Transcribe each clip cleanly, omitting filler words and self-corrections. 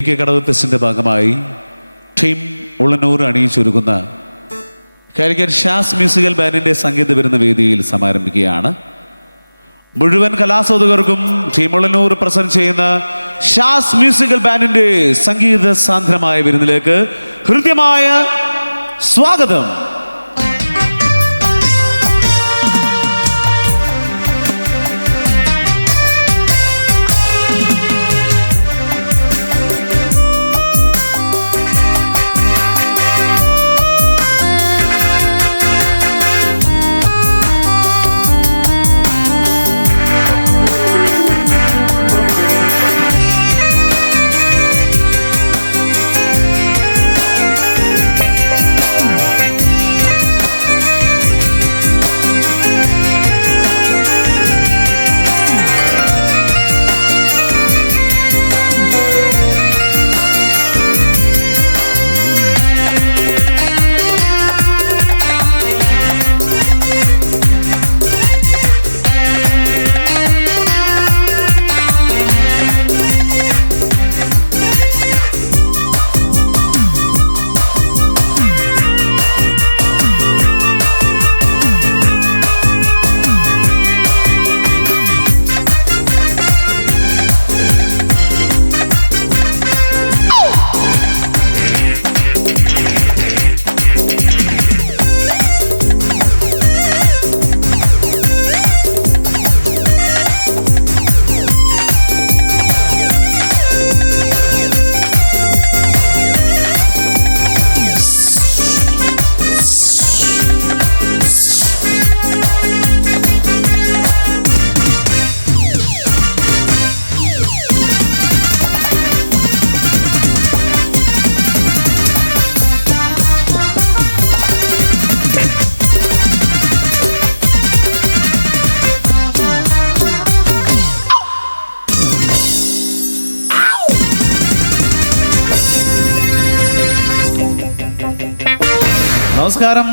കടവ് ഫെസ്റ്റിൻ്റെ ഭാഗമായി team Ullannoor അണിയിച്ചൊരുക്കുന്ന Calicut Shaz musical ബാൻഡിൻ്റെ സംഗീത വിരുന്ന വേദിയിൽ സമാരംഭിക്കുകയാണ്. മുഴുവൻ കലാസ്വാദകർക്കും ടീം ഉള്ളന്നൂർ പ്രസന്റ് ചെയ്യുന്ന ഷാസ് മ്യൂസിക്കൽ ബാൻഡിൻ്റെ സംഗീത സാന്ദ്രമായ വിരുന്നിലേക്ക് ഹൃദ്യമായ സ്വാഗതം. നമസ്കാരം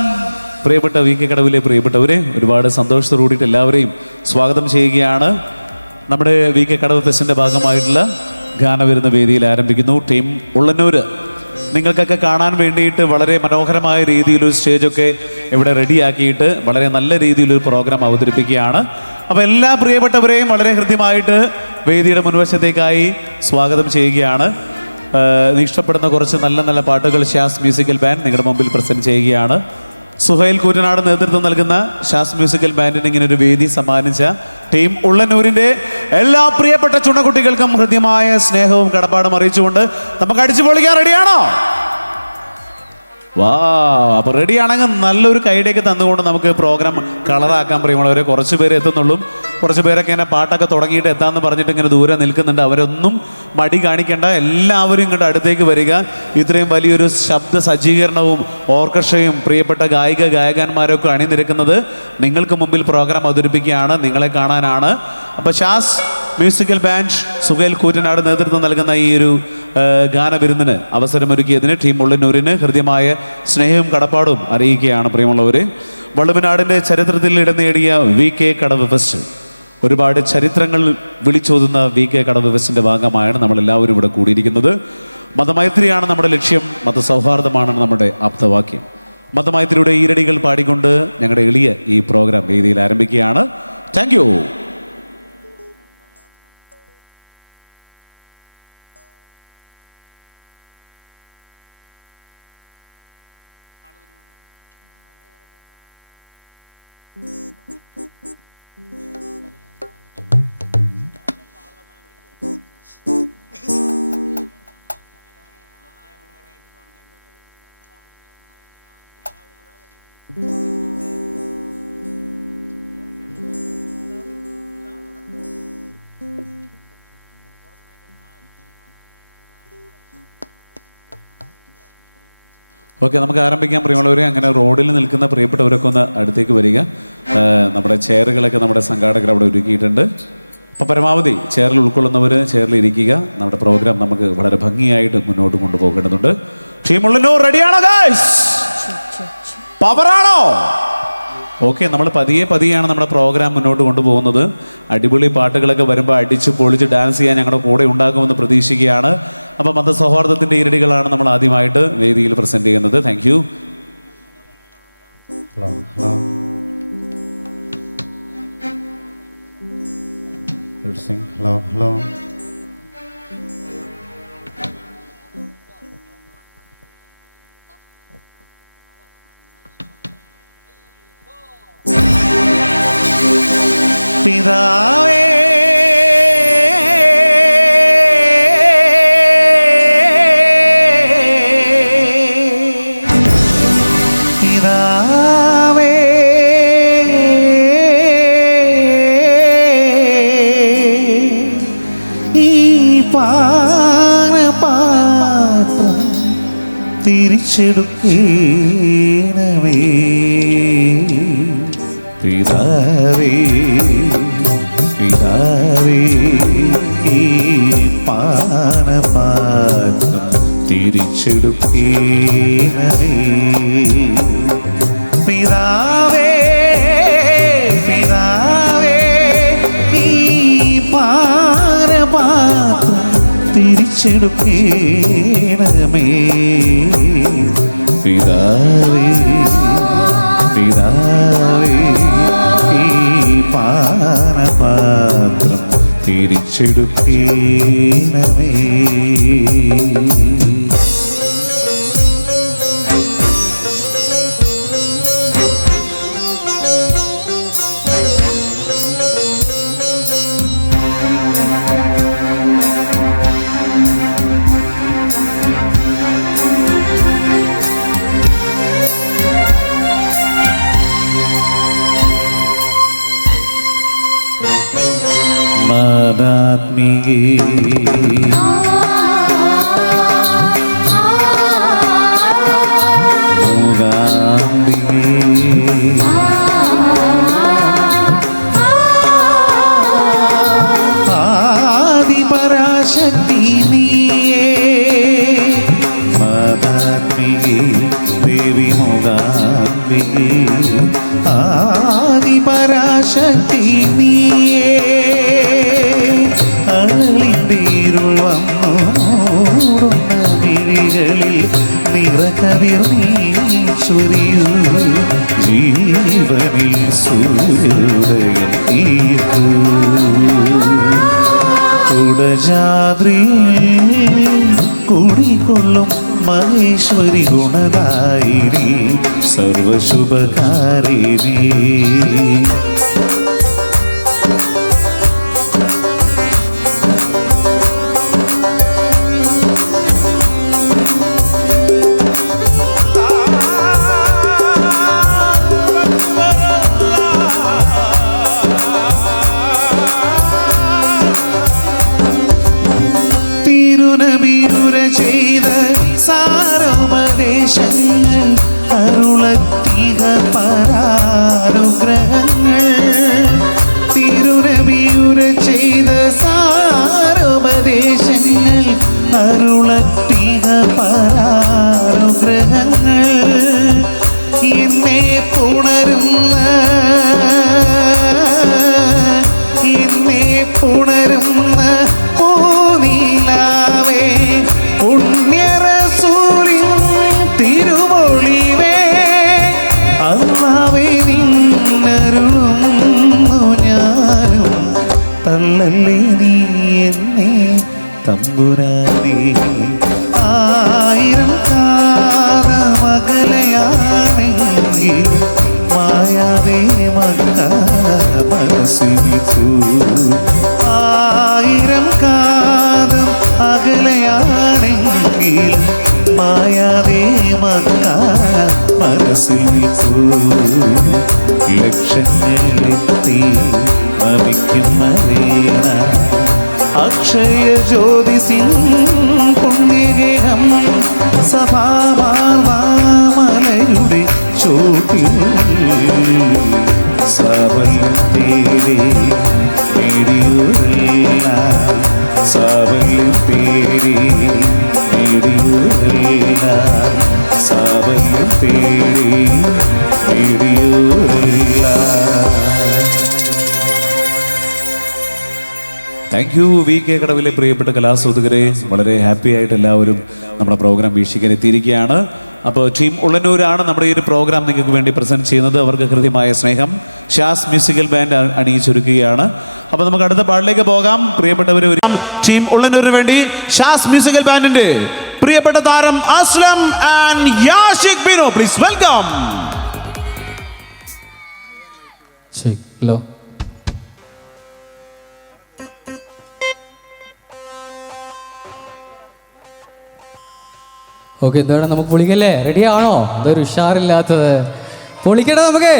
പ്രിയപ്പെട്ട വി കെ കടവിലെ പ്രിയപ്പെട്ടവരെ, ഒരുപാട് സന്തോഷത്തോടുകൂടിയിട്ട് എല്ലാവരെയും സ്വാഗതം ചെയ്യുകയാണ്. നമ്മുടെ വി കെ കടവ് ഫെസ്റ്റിൻ്റെ ഭാഗമായിട്ടുള്ള ഗാനവിരുന്ന വേദിയിൽ ആരംഭിക്കുന്നു. ടീം ഉള്ളന്നൂർ നിങ്ങൾക്കൊക്കെ കാണാൻ വേണ്ടിയിട്ട് വളരെ മനോഹരമായ രീതിയിലൊരു സ്റ്റേജൊക്കെ ഇവിടെ റെഡിയാക്കിയിട്ട് വളരെ നല്ല രീതിയിലൊരു പ്രോഗ്രാം അവതരിപ്പിക്കുകയാണ്. അപ്പോൾ എല്ലാ പ്രിയപ്പെട്ടവരെയും വളരെ ഹൃദ്യമായിട്ട് വേദിയുടെ മുൻവശത്തേക്കായി സ്വാഗതം ചെയ്യുകയാണ്. ഇഷ്ടപ്പെടുന്ന കുറച്ച് നല്ല നല്ല പാട്ടുകൾ ഷാസ് മ്യൂസിക്കൽ ബാൻഡ് നിങ്ങളുടെ മുമ്പിൽ പ്രസന്റ് ചെയ്യുകയാണ്. സുഹൈൽ കൂറ്റനാട് നേതൃത്വം നൽകുന്ന ഷാസ് മ്യൂസിക്കൽ ബാൻഡിന് ഇങ്ങനെ ഒരു വേദി സമ്മാനിച്ച ടീം ഉള്ളന്നൂരിൻ്റെ എല്ലാ പ്രിയപ്പെട്ട ചുണക്കുട്ടികൾക്കും ഹൃദ്യമായ സ്നേഹവും കടപ്പാടും അറിയിച്ചുകൊണ്ട് നമുക്ക് അടിച്ചു പൊളിക്കാൻ റെഡിയാണോ? വാ, അപ്പോൾ റെഡിയാണെങ്കിൽ നല്ലൊരു കൈഡേക്ക് തന്നുകൊണ്ട് നമുക്ക് പ്രോഗ്രാം കളറാക്കാൻ പ്രിയമുള്ളവരെ. കുറച്ച് പേര് എത്തുന്നുള്ളൂ, കുറച്ച് പേരൊക്കെ ഇങ്ങനെ പാട്ടൊക്കെ തുടങ്ങിയിട്ട് എത്താമെന്ന് പറഞ്ഞിട്ട് ഇങ്ങനെ ദൂരെ നിൽക്കുന്നുണ്ട്. അവരൊന്നും മടി കാണിക്കേണ്ട, എല്ലാവരും ഇങ്ങോട്ട് അടുത്തേക്ക് വരിക. ഇത്രയും വലിയൊരു ശബ്ദ സജ്ജീകരണവും ഓർക്കസ്ട്രയും പ്രിയപ്പെട്ട ഗായകന്മാരൊക്കെ അണിനിരക്കുന്നത് നിങ്ങൾക്ക് മുമ്പിൽ പ്രോഗ്രാം അവതരിപ്പിക്കുകയാണ്, നിങ്ങളെ കാണാനാണ്. അപ്പോൾ ഷാസ് മ്യൂസിക്കൽ ബാൻഡ് സുഹൈൽ കൂറ്റനാട് നേതൃത്വം നൽകുന്ന ഈ ഒരു ഗാനവിരുന്നിന് അവസരമൊരുക്കിയതിന് ടീം ഉള്ളന്നൂരിന് ഹൃദ്യമായ സ്നേഹവും കടപ്പാടും അറിയിക്കുകയാണ് പ്രിയമുള്ളവരെ. വള്ളുവനാടിൻ്റെ ചരിത്രത്തിൽ ഇടം നേടിയ വി കെ കടവ് ഫെസ്റ്റ്, ഒരുപാട് ചരിത്രങ്ങൾ വിളിച്ചോതുന്ന വി കെ കടവ് ഫെസ്റ്റിൻ്റെ ഭാഗമായാണ് നമ്മളെല്ലാവരും ഇവിടെ കൂടിയിരിക്കുന്നത്. മതമൈത്രിയാണ് നമ്മുടെ ലക്ഷ്യം, മതസൗഹാർദ്ദമാണ് നമ്മുടെ ആപ്തവാക്യം. മതമൈത്രിയുടെ ഈരടികൾ പാടിക്കൊണ്ട് ഞങ്ങളുടെ എളിയ ഈ പ്രോഗ്രാം വേദിയിൽ ആരംഭിക്കുകയാണ്. Thank you. ഓക്കെ, നമുക്ക് ആരംഭിക്കാൻ പ്രിയമുള്ളവരെ. അങ്ങനെ റോഡിൽ നിൽക്കുന്ന പ്രിയപ്പെട്ടവരൊക്കെ ഒന്ന് അടുത്തേക്ക് വരിക. നമ്മുടെ ചെയറുകളൊക്കെ നമ്മുടെ സംഘാടകർ അവിടെ ഒരുക്കിയിട്ടുണ്ട്. അപ്പോൾ പരമാവധി ചെയറിൽ ഉൾക്കൊള്ളുന്നവർ ചെയറിൽ ഇരിക്കുക. നമ്മുടെ പ്രോഗ്രാം നമുക്ക് വളരെ ഭംഗിയായിട്ട് മുന്നോട്ട് കൊണ്ടുപോകേണ്ടതുണ്ട്. ടീം ഉള്ളന്നൂർ റെഡിയാണോ ഗൈസ്? പവറാണോ? ഓക്കെ, നമ്മൾ പതിയെയാണ് നമ്മുടെ പ്രോഗ്രാം മുന്നോട്ട് കൊണ്ടുപോകുന്നത്. അടിപൊളി പാട്ടുകളൊക്കെ വരുമ്പോൾ അടിച്ച് പൊളിച്ച് ഡാൻസ് ചെയ്യാൻ ഞങ്ങളുടെ കൂടെ ഉണ്ടാകുമെന്ന് പ്രതീക്ഷിക്കുകയാണ്. അപ്പം മതസൗഹാർദ്ദത്തിൻ്റെ ഇരടികളാണ് നമ്മൾ ആദ്യമായിട്ട് വേദിയിൽ പ്രസൻറ്റ് ചെയ്യുന്നത്. Thank you. Hello hello hello hello പിതാവേ പിതാവേ ഈ പാനപാത്രം തിരിച്ചെടുക്കണമേ പിതാവേ പിതാവേ ഈ പാനപാത്രം തിരിച്ചെടുക്കണമേ പിതാവേ പിതാവേ ഈ പാനപാത്രം തിരിച്ചെടുക്കണമേ പിതാവേ പിതാവേ ഈ പാനപാത്രം തിരിച്ചെടുക്കണമേ. മദാത്മികേ മൂകാംബികേ ആദിപരാശക്തി നീയേ മദാത്മികേ ദേവി മൂകാംബികേ ആദിപരാശക്തി നീയേ അഴലിന്റീരുൾ വന്നു മൂടുന്ന മിഴികളിൽ നിറകതിർ നീ ചൊരിയൂ ജീവനിൽ സൂര്യോദയം തീർക്കൂ കുടജാദ്രിയിൽ കുടികൊള്ളും മഹേശ്വരി ഗുണദായിനി സർവശുഭകാരിണി ചെയ്ത സാരോപദേശങ്ങൾ അരുളത്തിക പരാനുഗ്രഹങ്ങൾ തിരുനബിയുര ചെയ്ത സാരോപദേശങ്ങൾ അരുളത്തിക പരാനുഗ്രഹങ്ങൾ എന്നെ പുണരുന്ന പൂനിലാവേ പുണ്യറസൂലിൻ തിരുമൊഴിവേ അല്ലാഹുവേ നിന്നരുളുന്നു ഞാനും തള്ളല്ലേ നീ എന്നെ തമ്പുരാനേ ആയിരം കാലമകലയാണെങ്കിൽ മായാതെ മക്ക മനസ്സിനിക്കൂ ആയിരം കാലം അകലയാണെങ്കിൽ മായാതെ മക്ക മനസ്സിനിക്കൂ ലക്ഷങ്ങളെത്തി നമിക്കും മദീന അക്ഷയ ജ്യോതിസിൻ പുണ്യഗേഹം സഭാമലയുടെ ചോട്ടിൽ സാവല്യത്തേരെ നേടിയൂരില്ല സാവല്യത്തേരെ നേടിയൂരില്ല സാവല്യത്തേരെ നേടിയൂരില്ല. താങ്ക് യു VK കടവിലെ പ്രിയപ്പെട്ട കലാസ്വാദകരെ. വളരെ ഹാപ്പി ആയിട്ട് എല്ലാവരും നമ്മുടെ പ്രോഗ്രാം വീക്ഷിക്കാൻ എത്തിയിരിക്കുകയാണ്. അപ്പോൾ ടീം ഉള്ളന്നൂരാണ് നമ്മുടെ ഈ ഒരു പ്രോഗ്രാം നിങ്ങൾക്ക് വേണ്ടി പ്രസന്റ് ചെയ്യുന്നത്. അവർക്ക് ഹൃദ്യമായ സ്നേഹം ഷാസ് മ്യൂസിക്കൽ ബാൻഡ് അണിയിച്ചൊരുക്കുകയാണ്. അപ്പോൾ നമുക്ക് അടുത്ത പാട്ടിലേക്ക് പോകാം. പ്രിയപ്പെട്ടവർ, ടീം ഉള്ളന്നൂരിന് വേണ്ടി ഷാസ് മ്യൂസിക്കൽ ബാൻഡിന്റെ പ്രിയപ്പെട്ട താരം Aslam and Yashik Binu, please welcome. Hello. Okay, എന്താണ് നമുക്ക് പൊളിക്കല്ലേ? റെഡിയാണോ? എന്തൊരു ഉഷാറില്ലാത്തത്. പൊളിക്കട്ടെ നമുക്ക്.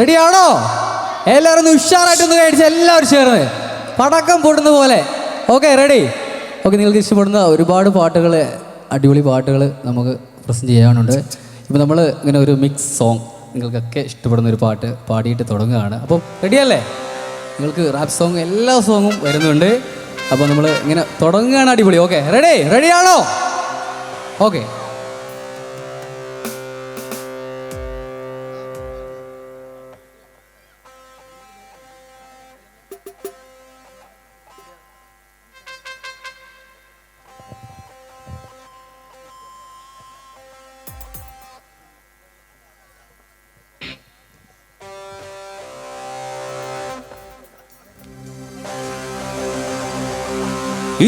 റെഡിയാണോ? എല്ലാവരും ഒന്ന് ഉഷാറായിട്ടൊന്ന് കഴിച്ച് എല്ലാവരും ചേർന്ന് പടക്കം പൊടുന്ന പോലെ. Okay, ready? ഓക്കെ, നിങ്ങൾക്ക് ഇഷ്ടപ്പെടുന്ന ഒരുപാട് പാട്ടുകൾ, അടിപൊളി പാട്ടുകൾ നമുക്ക് പ്രസൻറ്റ് ചെയ്യാനുണ്ട്. ഇപ്പോൾ നമ്മൾ ഇങ്ങനെ ഒരു മിക്സ് സോങ് നിങ്ങൾക്കൊക്കെ ഇഷ്ടപ്പെടുന്ന ഒരു പാട്ട് പാടിയിട്ട് തുടങ്ങുകയാണ്. അപ്പം റെഡിയല്ലേ? നിങ്ങൾക്ക് റാപ്പ് സോങ് എല്ലാ സോങ്ങും വരുന്നുണ്ട്. അപ്പോൾ നമ്മൾ ഇങ്ങനെ തുടങ്ങുകയാണ്. അടിപൊളി. ഓക്കെ, റെഡിയാണോ? ഓക്കെ.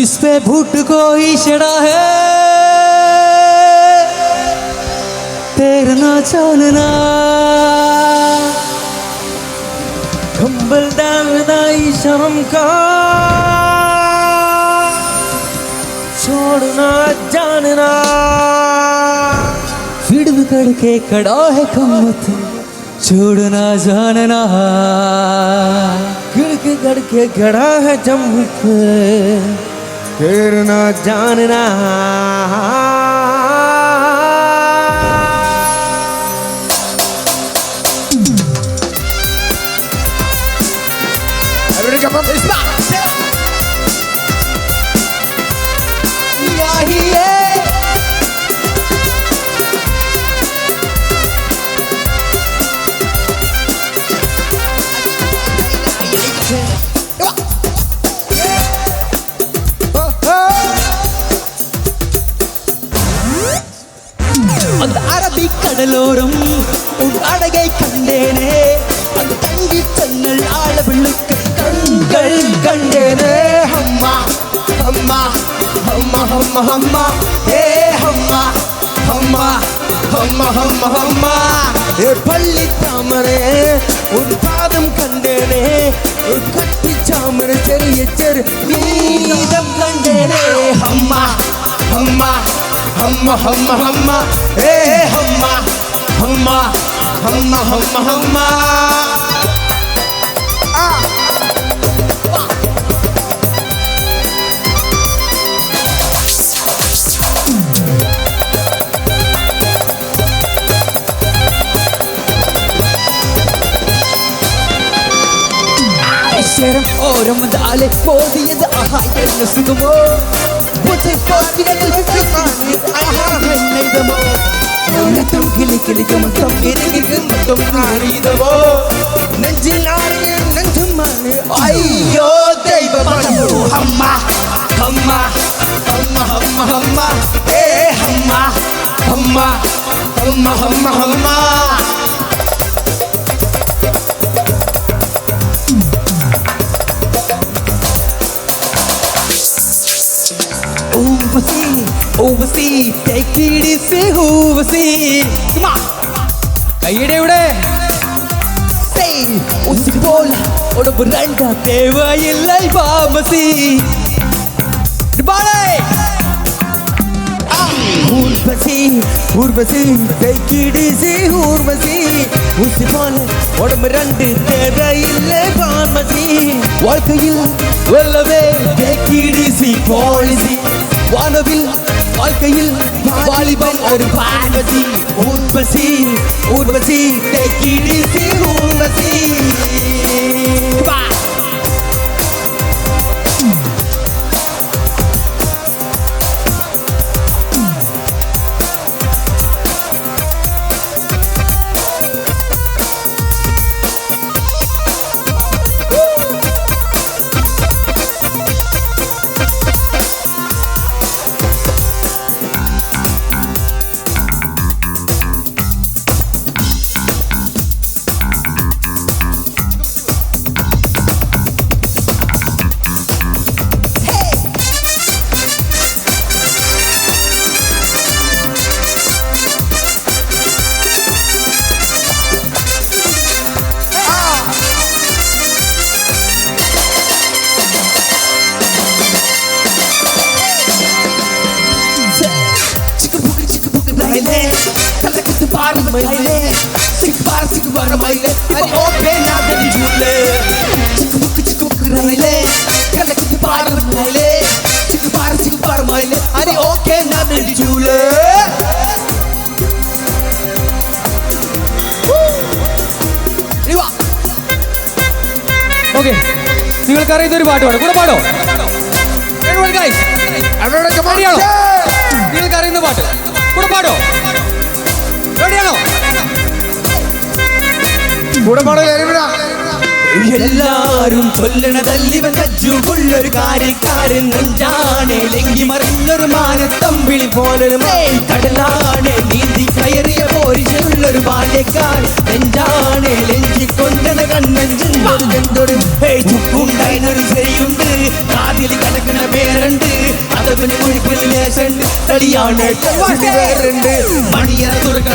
इस पे भूट कोई चढ़ा है, तैरना चलना कंबल डालना शर्म का छोड़ना जानना फिर बिगड़ के खड़ा है कमत छोड़ना जानना गिड़ के खड़ा है जम्मत फिरना जानना கடலோரம் உன் அழகை கண்டேனே அந்த தங்கி தங்கள் ஆளவிழுக்க கண்கள் கண்டேனே அம்மா அம்மா அம்மா அம்மா அம்மா ஏ அம்மா அம்மா அம்மா அம்மா அம்மா ஏ பள்ளி தாமரே உன் பாதம் கண்டேனே உன் கட்டி சாமரை செறிய செரு நீதம் கண்டேனே அம்மா அம்மா அம்மா அம்மா அம்மா ஏ அம்மா அம்மா அம்மா அம்மா அம்மா சேரம் ஓரம் வந்தாலே போதியது ஆஹா என்ன சுகமோ புதை பாத்திரங்கள் ஆஹா என்னதமோ ரத்தம் கிளி கிளிக்கும் மொத்தம் எரிகிற மொத்தம் ஆறிதமோ நெஞ்சில் ஆறிய நெஞ்சுமானு ஐயோ தெய்வமானு அம்மா அம்மா அம்மா அம்மா அம்மா ஏ அம்மா அம்மா அம்மா அம்மா அம்மா oversee take it easy oversee come on കൈയുടെ ഇവിടെ say ഉസിപോല ഒടു രണ്ട തേവയില്ല ബാമസി Dybala Urvashi take it easy Urvashi உசிപോല ஒடம்பு ரெண்டு தேவையில்ல பாமசி வாழ்க்கையில் வெல்லவே take it easy policy வானவில் வாழ்க்கையில் வாலிபன் ஒரு பானசி Urvashi Urvashi take it easy Urvashi മയിലേ Kalakkath പാറ് മയിലേ സിക്ക് പാറ് മയിലേ ഓപ്പേ നാദി ജൂലേ ചിക്ക് മയിലേ കലക്കത്ത് പാറ് മയിലേ സിക്ക് പാറ് മയിലേ അരി ഓക്കേ നാദി ജൂലേ ഓക്കെ, നിങ്ങൾക്ക് അറിയുന്ന ഒരു പാട്ട് പാടും, കൂടെ പാടോ? നിങ്ങൾക്ക് അറിയുന്ന പാട്ട് കൂടെ പാടോ? റെഡിയാണോ? കൂടെ പാടോ? എല്ലാരും ചൊല്ലണതല്ലിവൻ കജ്ജുകൊള്ളൊരു കാര്യക്കാരൻ നെഞ്ചാണ് ലെങ്കി മറിഞ്ഞൊരു മാനത്തമ്പിളി പോലൊരു കടലാണ് നീന്തി കയറിയ പോരിച്ചുള്ളൊരു ബാല്യക്കാരൻ നെഞ്ചാണ് ലെഞ്ചി കൊണ്ടത് കണ്ണഞ്ചൊരു ചുക്കുണ്ടായിനൊരു ശരിയുണ്ട് കാതിൽ കിടക്കുന്ന പേരുണ്ട് അതവന് മുഴുപ്പിൽ ലേശുണ്ട് തടിയാണ് പേരുണ്ട് മണിയറ തുറക്കണ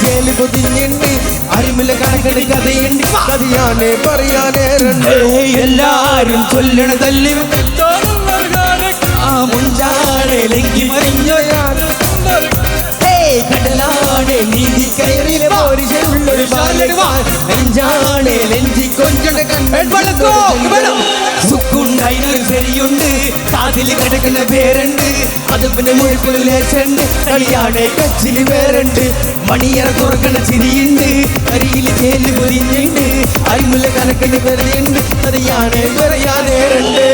ജയില് പൊതിഞ്ഞുണ്ട് അരിമുല കണക്കടി കഥയുണ്ട് കഥയാണേ പറയാനേറുണ്ട് എല്ലാരും ചൊല്ലണതല്ലേ മുഞ്ചാണ് ലെങ്കി മറിഞ്ഞോയാണ് കടലാണ് നീതി കയറിലെ പോരിച്ചുള്ളൊരു നെഞ്ചാണ് ലെഞ്ചി കൊഞ്ചണ സുക്കുണ്ടായിനൊരു ശരിയുണ്ട് കാതിൽ കിടക്കുന്ന പേരുണ്ട് അത് പിന്നെ മുഴുപ്പിൽ ലേശുണ്ട് കളിയാണ് കച്ചില് പേരുണ്ട് മണിയറ തുറക്കണ ചിരിയുണ്ട് കരിയിൽ ചേല് പൊരിഞ്ഞുണ്ട് അരിമുല കണക്കിന് പെരുന്നുണ്ട് കഥയാണ് പറയാനേറുണ്ട്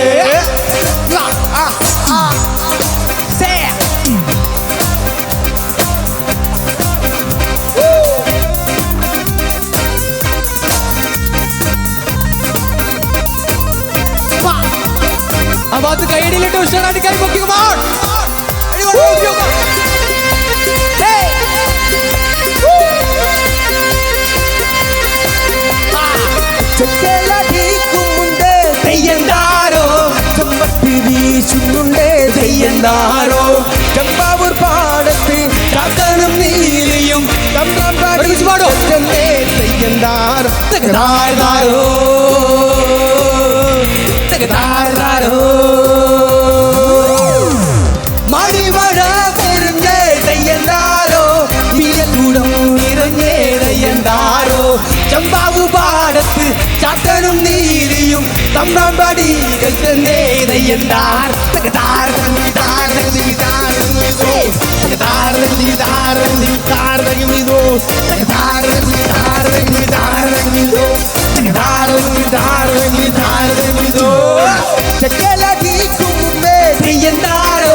ആ ഭാഗത്ത് കൈയടിയിലിട്ട് ഉഷാറായിട്ട് കൈ പൊക്കി. ചമ്പാവൂർ പാടത്ത് കാക്കനും നീലിയും പാടോ മണിമഴ പൊരുങ്ങേ തെയ്യന്താരോ മിയത്തൂടം നിറഞ്ഞേ തെയ്യന്താരോ ചമ്പാവു പാടത്ത് ചാത്തനും നീലിയും തമ്പാടി തന്നെ തെയ്യന്താർ തെയ്യന്താരോ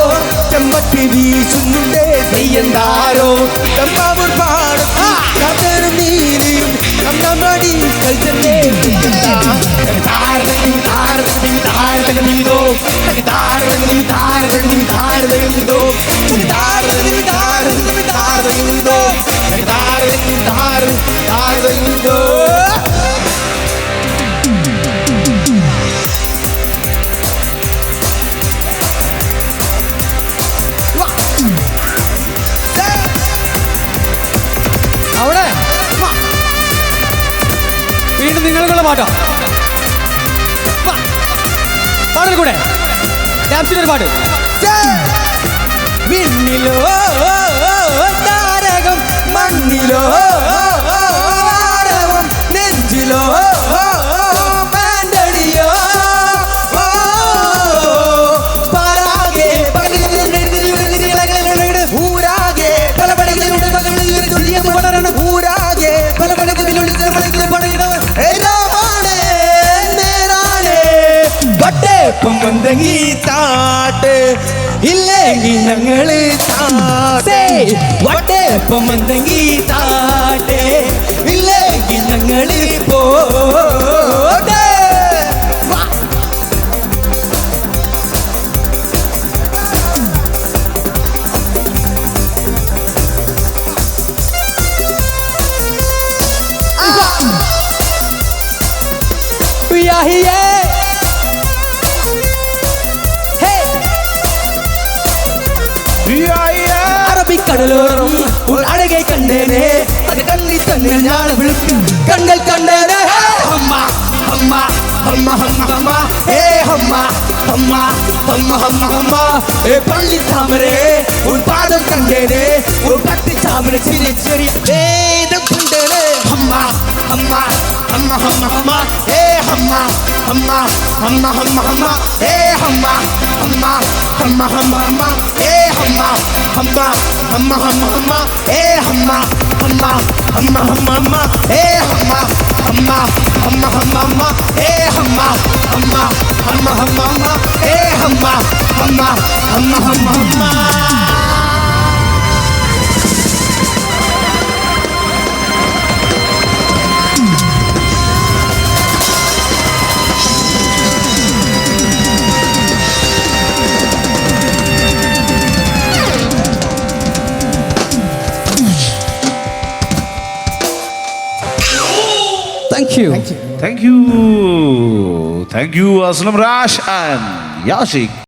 ചെമ്പട്ടി വീശുന്നുണ്ടേ തെയ്യന്താരോ ചമ്പാവൂർ പാടത്ത് ചാത്തനും നീലിയും തമ്പാടി തന്നെ അവിടെ വീണ്ടും നിങ്ങൾക്കുള്ള പാട്ടോ? പാടൽ കൂടെ ഡാൻസിന്റെ ഒരു പാട്ട്. വിണ്ണിലോ താരകം മണ്ണിലോ ആരവം നെഞ്ചിലോ മാണ്ടടിയോ പാരാകെ ഊരാകെ പല പടകളിലൂടെ ഊരാകെ പല പടകളിലൂടെ പൊമ്പന്തങ്ങി താട്ട് ഇല്ലെങ്കിൽ ഞങ്ങള് താട്ടേ വട്ടേ പൊമ്പന്തങ്ങി താട്ടേ ഇല്ലെങ്കിൽ ഞങ്ങള് പോട്ടെ. അറബിക്കടലോരം അഴകെ കണ്ടേനെ അത് കണ്ണി തന്നെ ഞാൻ വിളിക്കും കണ്ണൽ കണ്ടേനെ അമ്മ അമ്മ അമ്മ അമ്മ അമ്മ ഏ അമ്മ അമ്മ അമ്മ അമ്മ അമ്മ ഏ പള്ളി താമരേ ഉൻ പാദം കണ്ടേനെ മനസ്സിന് ചെറിയ വേദമുണ്ടല്ലേ അമ്മ അമ്മ അമ്മ അമ്മ അമ്മ ഏ അമ്മ അമ്മ അമ്മ അമ്മ അമ്മ ഏ അമ്മ അമ്മ അമ്മ അമ്മ അമ്മ ഏ അമ്മ അമ്മ അമ്മ അമ്മ അമ്മ ഏ അമ്മ അമ്മ അമ്മ അമ്മ അമ്മ ഏ അമ്മ അമ്മ അമ്മ അമ്മ അമ്മ ഏ അമ്മ അമ്മ അമ്മ അമ്മ അമ്മ ഏ അമ്മ അമ്മ അമ്മ അമ്മ അമ്മ thank you thank you Aslam Rash and Yashik.